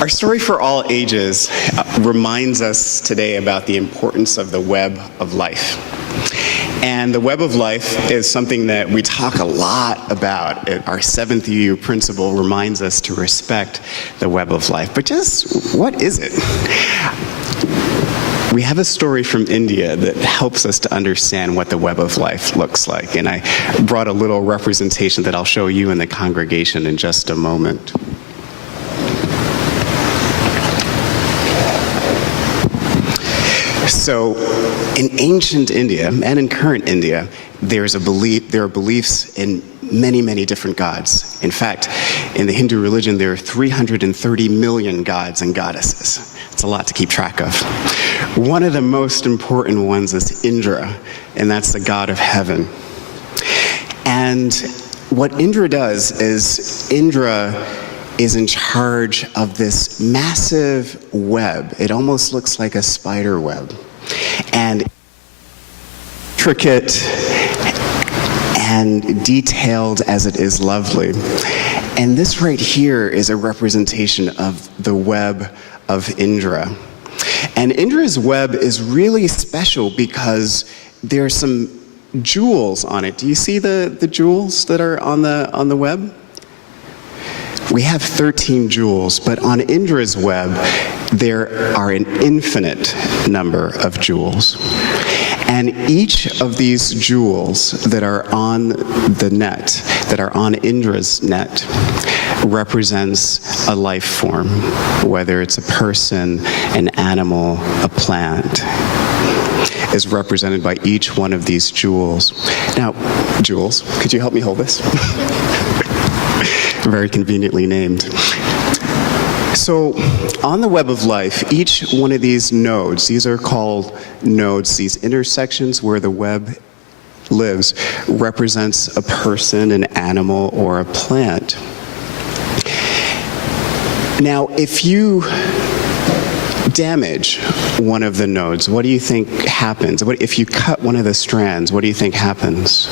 Our story for all ages reminds us today about the importance of the web of life. And the web of life is something that we talk a lot about. Our 7th U principle reminds us to respect the web of life. But just what is it? We have a story from India that helps us to understand what the web of life looks like. And I brought a little representation that I'll show you in the congregation in just a moment. So in ancient India and in current India, there are beliefs in many, many different gods. In fact, in the Hindu religion, there are 330 million gods and goddesses. It's a lot to keep track of. One of the most important ones is Indra, and that's the god of heaven. And what Indra does is Indra is in charge of this massive web. It almost looks like a spider web. And intricate and detailed as it is lovely. And this right here is a representation of the web of Indra. And Indra's web is really special because there are some jewels on it. Do you see the jewels that are on the web? We have 13 jewels, but on Indra's web, there are an infinite number of jewels. And each of these jewels that are on the net, that are on Indra's net, represents a life form, whether it's a person, an animal, a plant, is represented by each one of these jewels. Now, Jules, could you help me hold this? Very conveniently named. So on the web of life, each one of these nodes, these are called nodes, these intersections where the web lives, represents a person, an animal, or a plant. Now, if you damage one of the nodes, what do you think happens? If you cut one of the strands, what do you think happens?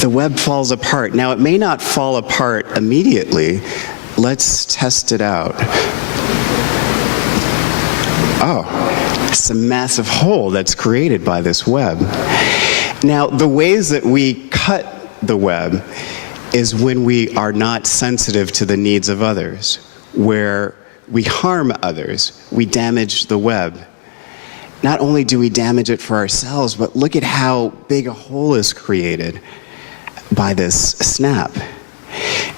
The web falls apart. Now, it may not fall apart immediately. Let's test it out. Oh, it's a massive hole that's created by this web. Now, the ways that we cut the web is when we are not sensitive to the needs of others, where we harm others, we damage the web. Not only do we damage it for ourselves, but look at how big a hole is created by this snap.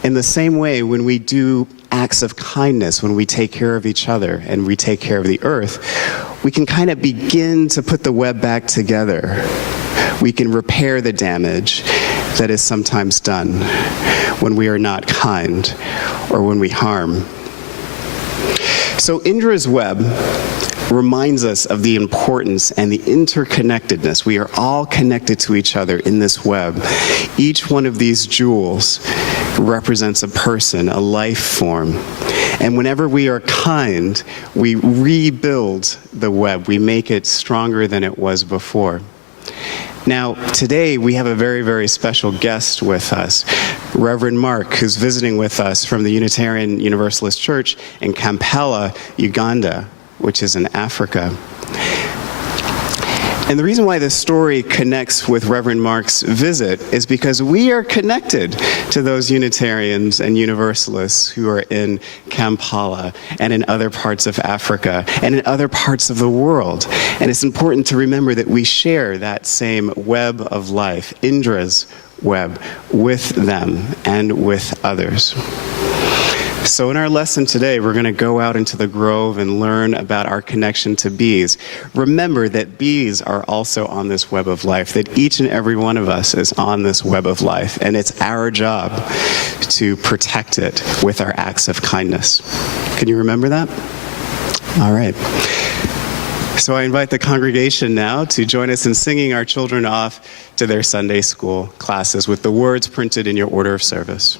In the same way, when we do acts of kindness, when we take care of each other and we take care of the earth, we can kind of begin to put the web back together. We can repair the damage that is sometimes done when we are not kind or when we harm. So Indra's web reminds us of the importance and the interconnectedness. We are all connected to each other in this web. Each one of these jewels represents a person, a life form. And whenever we are kind, we rebuild the web. We make it stronger than it was before. Now, today we have a very, very special guest with us, Reverend Mark, who's visiting with us from the Unitarian Universalist Church in Kampala, Uganda, which is in Africa. And the reason why this story connects with Reverend Mark's visit is because we are connected to those Unitarians and Universalists who are in Kampala and in other parts of Africa and in other parts of the world. And it's important to remember that we share that same web of life, Indra's web, with them and with others. So in our lesson today, we're going to go out into the grove and learn about our connection to bees. Remember that bees are also on this web of life, that each and every one of us is on this web of life, and it's our job to protect it with our acts of kindness. Can you remember that? All right. So I invite the congregation now to join us in singing our children off to their Sunday school classes with the words printed in your order of service.